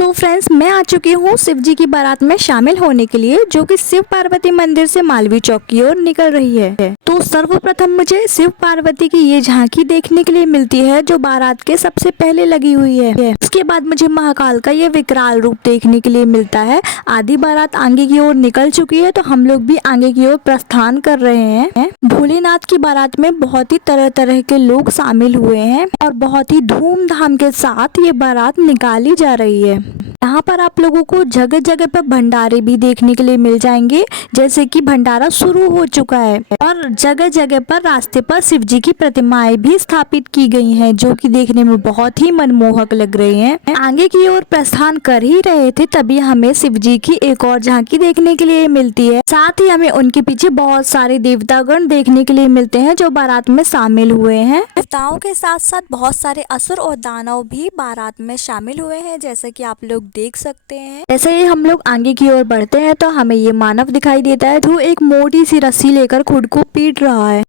So friends, मैं आ चुकी हूँ शिव जी की बारात में शामिल होने के लिए, जो कि शिव पार्वती मंदिर से मालवीय चौक की ओर निकल रही है। तो सर्वप्रथम मुझे शिव पार्वती की ये झांकी देखने के लिए मिलती है, जो बारात के सबसे पहले लगी हुई है। उसके बाद मुझे महाकाल का ये विकराल रूप देखने के लिए मिलता है। आधी बारात आगे की ओर निकल चुकी है, तो हम लोग भी आगे की ओर प्रस्थान कर रहे हैं। भोलेनाथ की बारात में बहुत ही तरह तरह के लोग शामिल हुए हैं और बहुत ही धूमधाम के साथ ये बारात निकाली जा रही है। यहाँ पर आप लोगों को जगह जगह पर भंडारे भी देखने के लिए मिल जाएंगे, जैसे कि भंडारा शुरू हो चुका है और जगह जगह पर रास्ते पर शिव जी की प्रतिमाएं भी स्थापित की गई हैं, जो कि देखने में बहुत ही मनमोहक लग रही हैं। आगे की ओर प्रस्थान कर ही रहे थे, तभी हमें शिव जी की एक और झांकी देखने के लिए मिलती है। साथ ही हमें उनके पीछे बहुत सारे देवतागण देखने के लिए मिलते हैं, जो बारात में शामिल हुए हैं। देवताओं के साथ साथ बहुत सारे असुर और दानव भी बारात में शामिल हुए हैं, जैसे कि आप लोग देख सकते हैं। जैसे ही हम लोग आगे की ओर बढ़ते हैं, तो हमें ये मानव दिखाई देता है, जो एक मोटी सी रस्सी लेकर खुद को पीट रहा है।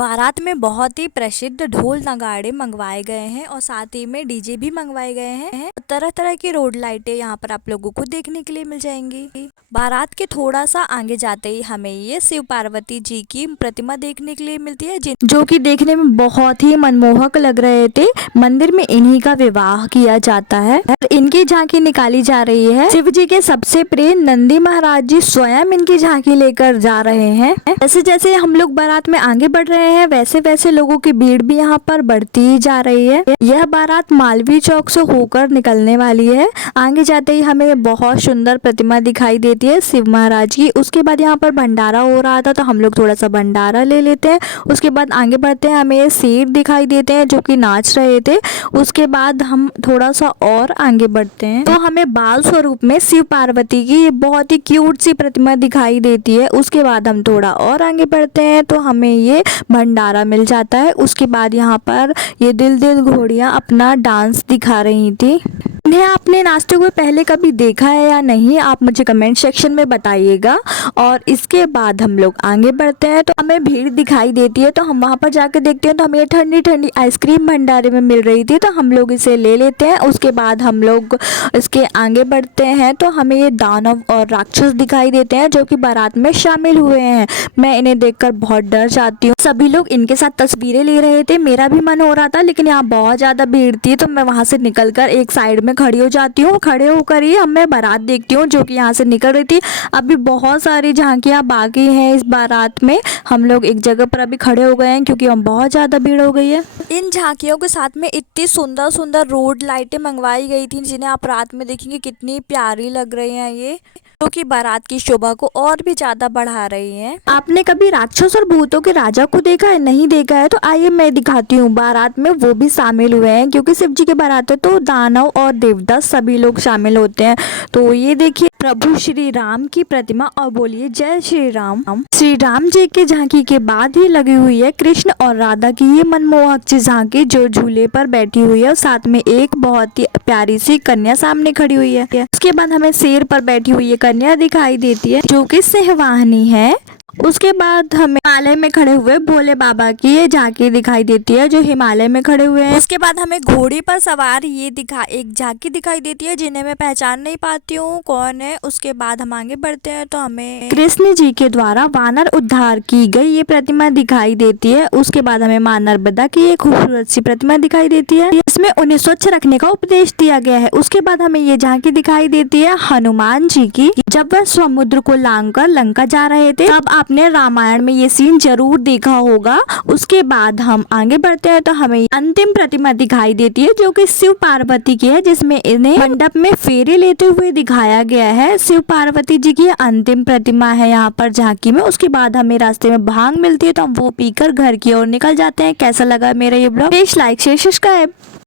बारात में बहुत ही प्रसिद्ध ढोल नगाड़े मंगवाए गए हैं और साथ ही में डीजे भी मंगवाए गए हैं। तरह तरह की रोड लाइटें यहाँ पर आप लोगों को देखने के लिए मिल जाएंगी। बारात के थोड़ा सा आगे जाते ही हमें ये शिव पार्वती जी की प्रतिमा देखने के लिए मिलती है, जो कि देखने में बहुत ही मनमोहक लग रहे थे। मंदिर में इन्हीं का विवाह किया जाता है। इनकी झांकी निकाली जा रही है। शिव जी के सबसे प्रिय नंदी महाराज जी स्वयं इनकी झांकी लेकर जा रहे हैं। जैसे जैसे हम लोग बारात में आगे बढ़ रहे हैं, वैसे वैसे लोगों की भीड़ भी यहाँ पर बढ़ती जा रही है। यह बारात मालवीय चौक से होकर निकलने वाली है। आगे जाते ही हमें बहुत सुंदर प्रतिमा दिखाई देती है शिव महाराज की। उसके बाद यहाँ पर भंडारा हो रहा था, तो हम लोग थोड़ा सा भंडारा ले लेते हैं। उसके बाद आगे बढ़ते हैं, हमें शेर दिखाई देते हैं जो कि नाच रहे थे। उसके बाद हम थोड़ा सा और आगे बढ़ते हैं, तो हमें बाल स्वरूप में शिव पार्वती की बहुत ही क्यूट सी प्रतिमा दिखाई देती है। उसके बाद हम थोड़ा और आगे बढ़ते हैं, तो हमें ये भंडारा मिल जाता है। उसके बाद यहाँ पर ये दिल दिल घोड़ियाँ अपना डांस दिखा रही थी। इन्हें आपने नाचते हुए पहले कभी देखा है या नहीं, आप मुझे कमेंट सेक्शन में बताइएगा। और इसके बाद हम लोग आगे बढ़ते हैं, तो हमें भीड़ दिखाई देती है, तो हम वहाँ पर जाके देखते हैं, तो हमें ठंडी ठंडी आइसक्रीम भंडारे में मिल रही थी, तो हम लोग इसे ले लेते हैं। उसके बाद हम लोग इसके आगे बढ़ते हैं, तो हमें ये दानव और राक्षस दिखाई देते हैं, जो कि बारात में शामिल हुए हैं। मैं इन्हें देखकर बहुत डर जाती हूँ। सभी लोग इनके साथ तस्वीरें ले रहे थे, मेरा भी मन हो रहा था, लेकिन यहाँ बहुत ज्यादा भीड़ थी, तो मैं वहाँ से निकलकर एक साइड में खड़ी हो जाती हूँ। खड़े होकर ही मैं बारात देखती हूँ, जो कि यहाँ से निकल रही थी। अभी बहुत सारी झांकियाँ बाकी हैं इस बारात में। हम लोग एक जगह पर अभी खड़े हो गए हैं, क्योंकि हम बहुत ज़्यादा भीड़ हो गई है। इन झांकियों के साथ में इतनी सुंदर सुंदर रोड लाइटें मंगवाई गई थी, जिन्हें आप रात में देखेंगे कितनी प्यारी लग रही हैं ये, जो कि बारात की शोभा को और भी ज्यादा बढ़ा रही हैं। आपने कभी राक्षस और भूतों के राजा को देखा है? नहीं देखा है तो आइए मैं दिखाती हूँ। बारात में वो भी शामिल हुए हैं, क्योंकि शिव जी की बारात है, तो दानव और देवता सभी लोग शामिल होते हैं। तो ये देखिए प्रभु श्री राम की प्रतिमा, और बोलिए जय श्री राम। श्री राम जी की झांकी के बाद ही लगी हुई है कृष्ण और राधा की ये मनमोहक सी झांकी, जो झूले पर बैठी हुई है और साथ में एक बहुत ही प्यारी सी कन्या सामने खड़ी हुई है। उसके बाद हमें शेर पर बैठी हुई कन्या दिखाई देती है, जो कि सिंहवाहिनी है। उसके बाद हमें हिमालय में खड़े हुए भोले बाबा की ये झांकी दिखाई देती है, जो हिमालय में खड़े हुए हैं। उसके बाद हमें घोड़ी पर सवार ये एक झांकी दिखाई देती है, जिन्हें मैं पहचान नहीं पाती हूँ कौन है। उसके बाद हम आगे बढ़ते हैं, तो हमें कृष्ण जी के द्वारा वानर उद्धार की गई ये प्रतिमा दिखाई देती है। उसके बाद हमें मां नर्मदा की एक खूबसूरत सी प्रतिमा दिखाई देती है, इसमें उन्हें स्वच्छ रखने का उपदेश दिया गया है। उसके बाद हमें ये झांकी दिखाई देती है हनुमान जी की, जब वह समुद्र को लांघकर लंका जा रहे थे, तब आपने रामायण में ये सीन जरूर देखा होगा। उसके बाद हम आगे बढ़ते हैं, तो हमें अंतिम प्रतिमा दिखाई देती है, जो कि शिव पार्वती की है, जिसमें इन्हें मंडप में फेरे लेते हुए दिखाया गया है। शिव पार्वती जी की अंतिम प्रतिमा है यहाँ पर झांकी में। उसके बाद हमें रास्ते में भांग मिलती है, तो हम वो पीकर घर की ओर निकल जाते हैं। कैसा लगा मेरा ये blog? Please like share subscribe.